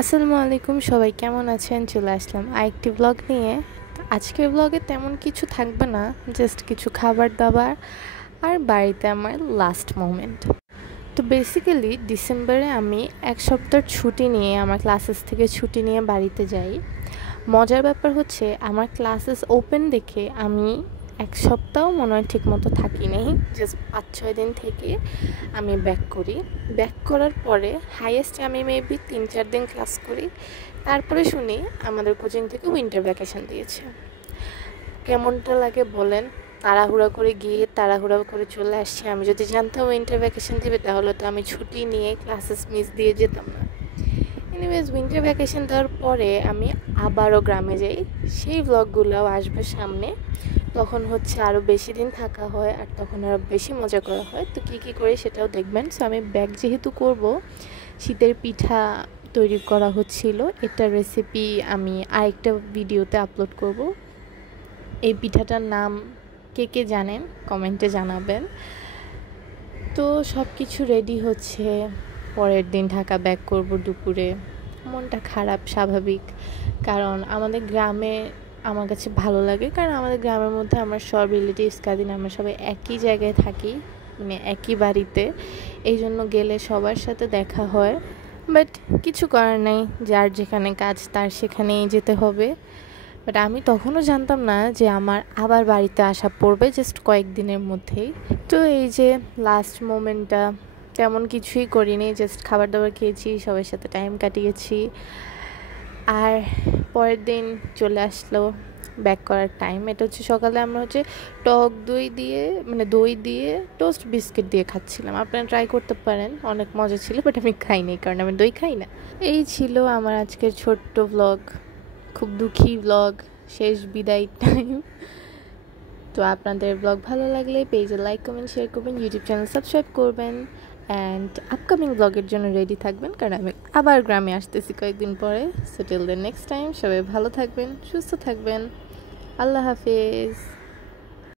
আসসালামু আলাইকুম, সবাই কেমন আছেন? চলে আসলাম আরেকটি ব্লগ নিয়ে। তো আজকের ব্লগে তেমন কিছু থাকবে না, জাস্ট কিছু খাবার দাবার আর বাড়িতে আমার লাস্ট মোমেন্ট। তো বেসিক্যালি ডিসেম্বরে আমি এক সপ্তাহ ছুটি নিয়ে, আমার ক্লাসেস থেকে ছুটি নিয়ে বাড়িতে যাই। মজার ব্যাপার হচ্ছে, আমার ক্লাসেস ওপেন দেখে আমি এক সপ্তাহ মনে হয় ঠিক মতো থাকি নাই, জাস্ট 5-6 দিন থেকে আমি ব্যাক করি। ব্যাক করার পরে হাইয়েস্ট আমি মেবি 3-4 দিন ক্লাস করি। তারপরে শুনি আমাদের কোচিং থেকে উইন্টার ভ্যাকেশন দিয়েছে। কেমনটা লাগে বলেন? তাড়াহুড়া করে গিয়ে তাড়াহুড়া করে চলে আসছি। আমি যদি জানতাম উইন্টার ভ্যাকেশন দেবে তাহলে তো আমি ছুটি নিয়ে ক্লাসেস মিস দিয়ে যেতাম না। এনিওয়েজ, উইন্টার ভ্যাকেশন দেওয়ার পরে আমি আবারও গ্রামে যাই। সেই ব্লগগুলোও আসবে সামনে। তখন হচ্ছে আরও বেশি দিন থাকা হয় আর তখন আরও বেশি মজা করা হয়। তো কী কী করি সেটাও দেখবেন। সো আমি ব্যাগ যেহেতু করব, শীতের পিঠা তৈরি করা হচ্ছিল। এটার রেসিপি আমি আরেকটা ভিডিওতে আপলোড করব। এই পিঠাটার নাম কে কে জানেন কমেন্টে জানাবেন। তো সব কিছু রেডি হচ্ছে। পরের দিন ঢাকা ব্যাক করব দুপুরে। মনটা খারাপ, স্বাভাবিক, কারণ আমাদের গ্রামে আমার কাছে ভালো লাগে, কারণ আমাদের গ্রামের মধ্যে আমার সব রিলেটিভস কাজিন আমরা সবাই একই জায়গায় থাকি, মানে একই বাড়িতে। এই জন্য গেলে সবার সাথে দেখা হয়। বাট কিছু করার নাই, যার যেখানে কাজ তার সেখানেই যেতে হবে। বাট আমি তখনও জানতাম না যে আমার আবার বাড়িতে আসা পড়বে জাস্ট কয়েকদিনের মধ্যেই। তো এই যে লাস্ট মোমেন্টটা, তেমন কিছুই করিনি, জাস্ট খাবার দাবার খেয়েছি, সবার সাথে টাইম কাটিয়েছি। আর পরের দিন চলে আসলো ব্যাক করার টাইম। এটা হচ্ছে সকালে আমরা হচ্ছে টক দই দিয়ে, মানে দই দিয়ে টোস্ট বিস্কিট দিয়ে খাচ্ছিলাম। আপনারা ট্রাই করতে পারেন, অনেক মজা ছিল, বাট আমি খাইনি কারণ আমি দই খাই না। এই ছিল আমার আজকের ছোট্ট ব্লগ, খুব দুঃখী ব্লগ, শেষ বিদায় টাইম। তো আপনাদের ব্লগ ভালো লাগলে পেজে লাইক কমেন্ট শেয়ার করবেন, ইউটিউব চ্যানেল সাবস্ক্রাইব করবেন অ্যান্ড আপকামিং ব্লগের জন্য রেডি থাকবেন, কারণ আমি আবার গ্রামে আসতেছি কয়েকদিন পরে। So till the next time, সবাই ভালো থাকবেন, সুস্থ থাকবেন। আল্লাহ হাফেজ।